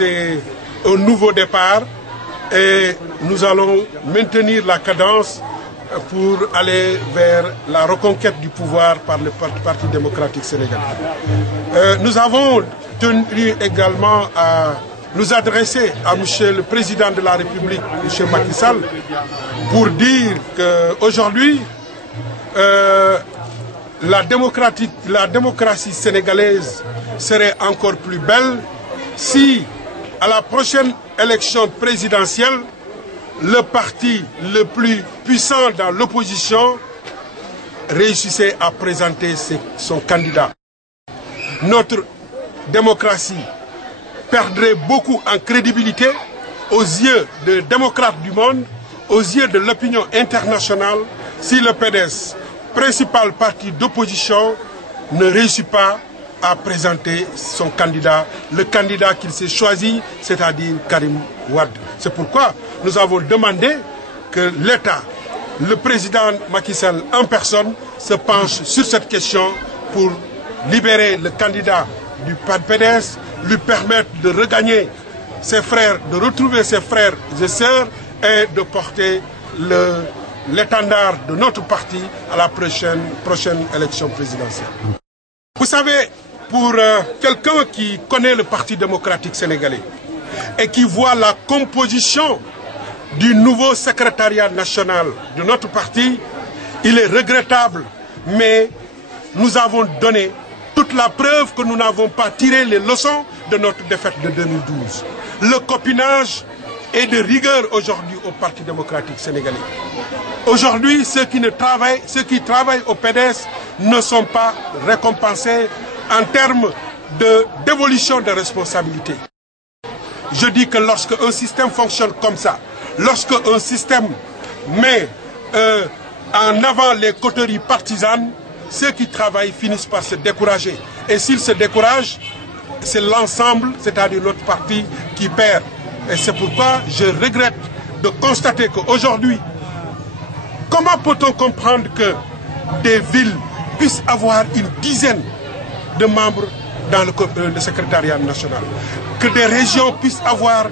c'est un nouveau départ et nous allons maintenir la cadence pour aller vers la reconquête du pouvoir par le Parti démocratique sénégalais. Nous avons tenu également à nous adresser à Monsieur le Président de la République, M. Macky Sall, pour dire qu'aujourd'hui, la démocratie sénégalaise serait encore plus belle si, à la prochaine élection présidentielle, le parti le plus puissant dans l'opposition réussissait à présenter son candidat. Notre démocratie perdrait beaucoup en crédibilité aux yeux des démocrates du monde, aux yeux de l'opinion internationale, si le PDS, principal parti d'opposition, ne réussit pas à présenter son candidat, le candidat qu'il s'est choisi, c'est-à-dire Karim Wade. C'est pourquoi nous avons demandé que l'État, le président Macky Sall en personne, se penche sur cette question pour libérer le candidat du PDS, lui permettre de regagner ses frères, de retrouver ses frères et sœurs et de porter l'étendard de notre parti à la prochaine élection présidentielle. Vous savez, pour quelqu'un qui connaît le Parti démocratique sénégalais et qui voit la composition du nouveau secrétariat national de notre parti, il est regrettable, mais nous avons donné toute la preuve que nous n'avons pas tiré les leçons de notre défaite de 2012. Le copinage est de rigueur aujourd'hui au Parti démocratique sénégalais. Aujourd'hui, ceux qui travaillent au PDS ne sont pas récompensés en termes d'évolution de responsabilité. Je dis que lorsque un système fonctionne comme ça, lorsque un système met en avant les coteries partisanes, ceux qui travaillent finissent par se décourager. Et s'ils se découragent, c'est l'ensemble, c'est-à-dire notre parti, qui perd. Et c'est pourquoi je regrette de constater qu'aujourd'hui, comment peut-on comprendre que des villes puissent avoir une dizaine de membres dans le secrétariat national, que des régions puissent avoir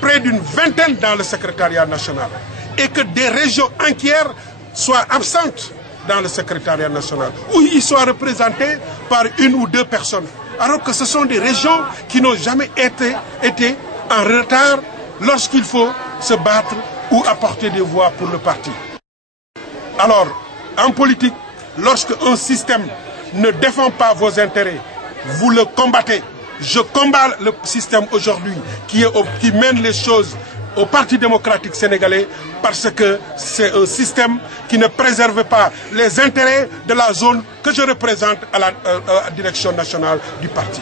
près d'une vingtaine dans le secrétariat national et que des régions entières soient absentes dans le secrétariat national, où ils soient représentés par une ou deux personnes, alors que ce sont des régions qui n'ont jamais été en retard lorsqu'il faut se battre ou apporter des voix pour le parti. Alors, en politique, lorsque un système ne défend pas vos intérêts, vous le combattez. Je combats le système aujourd'hui qui mène les choses au Parti démocratique sénégalais parce que c'est un système qui ne préserve pas les intérêts de la zone que je représente à la direction nationale du parti.